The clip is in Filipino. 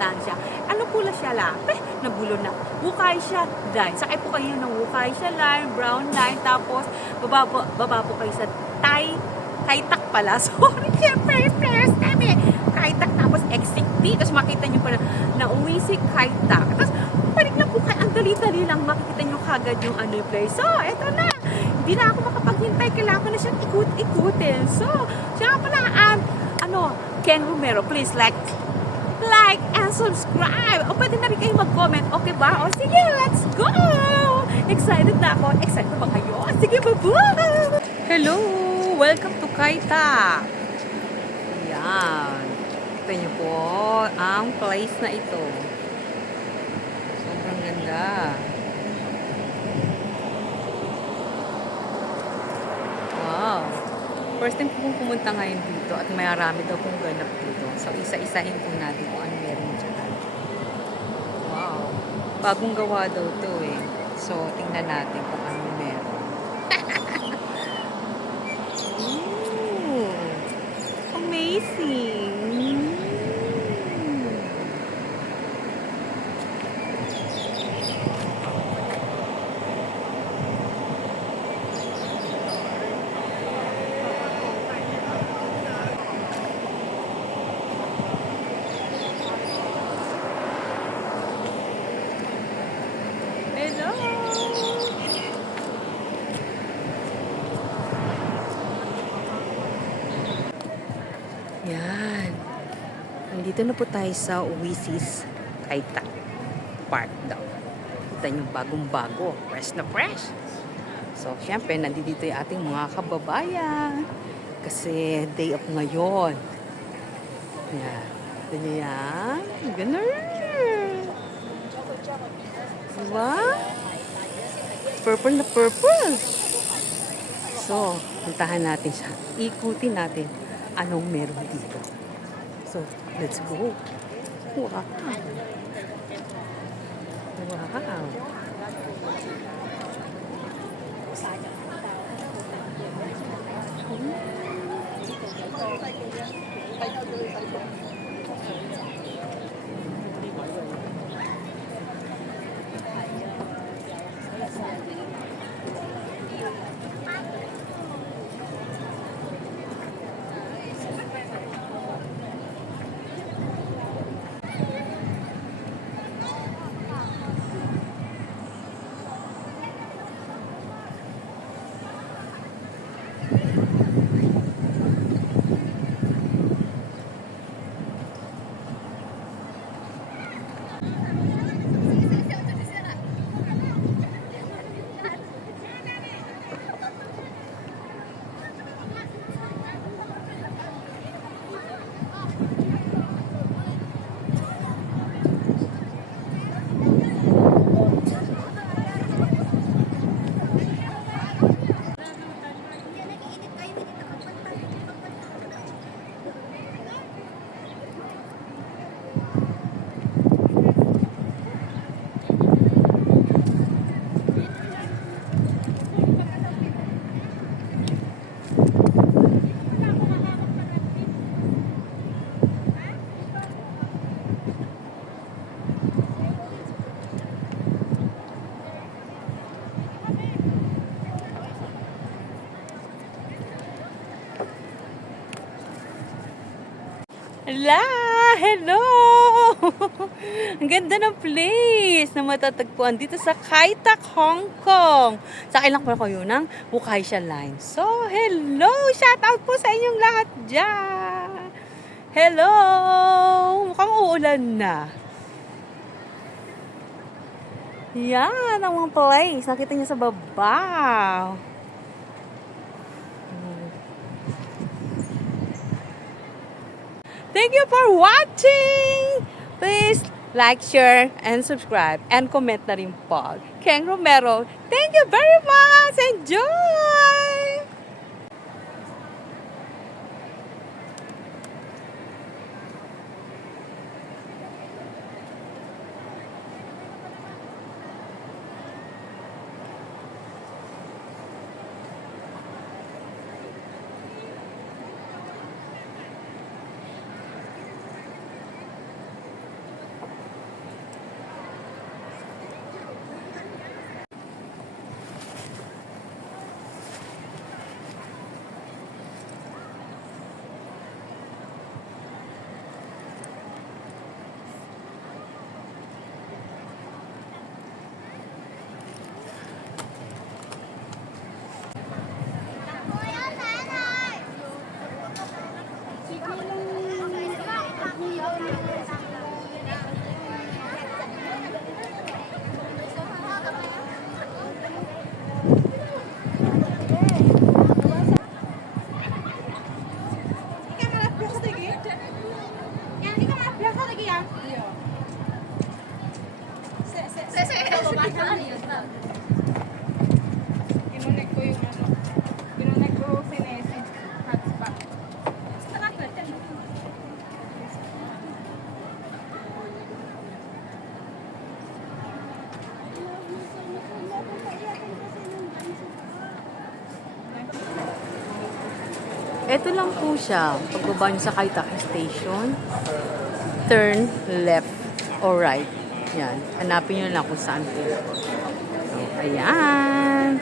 distansya. Ano pula siya la? Eh, nabulo na. Wukay siya line. Sakay po kayo ng wukay siya line, brown line, tapos baba po, baba po kayo sa Thai, Kaitak pala. Sorry, syempre, first time eh. Kaitak, tapos exit B. Tapos makita nyo pa na, nauwi si Kaitak. Tapos, balik na po kayo. Ang dali-dali lang makikita nyo kagad yung ano yung place. So, eto na. Hindi na ako makapaghintay. Kailangan ko na siyang ikut-ikutin. So, siya pala, um, ano, Ken Romero, please like, like and subscribe. O pwede na rin kayo mag-comment. Okay ba? O sige, let's go! Excited na ako. Excited pa kayo? Sige, bye-bye! Hello! Welcome to Kaita! Yan. Kita niyo po ang place na ito. Sobrang ganda. Wow. First time ko pong pumunta ngayon dito at marami daw pong ganap dito. So, isa-isahin po natin kung ano meron dyan. Wow. Bagong gawa daw to eh. So, tingnan natin kung ano meron. Ooh. Amazing. Yan. Nandito na po tayo sa Oasis Kaita Park daw. Kita niyo bagong-bago. Fresh na fresh. So, syempre, nandito yung ating mga kababayan. Kasi day off ngayon. Yan. Niyo yan. Ganun. Diba? Purple na purple. So, puntahan natin siya. Ikutin natin anong meron dito. So, let's go. Wow. Hala! Hello! Ang ganda ng place na matatagpuan dito sa Kai Tak, Hong Kong. Sa akin lang pala kayo ng Wukaisha Line. So, hello! Shout out po sa inyong lahat dyan! Hello! Mukhang uulan na. Yan ang mga place. Nakita niyo sa baba. Thank you for watching! Please like, share, and subscribe. And comment na rin po. Ken Romero, thank you very much! Enjoy! Ito lang po siya. Pagbaba niyo sa Kaitaki Station, turn left or right. Yan. Hanapin niyo lang kung saan po. So, ayan.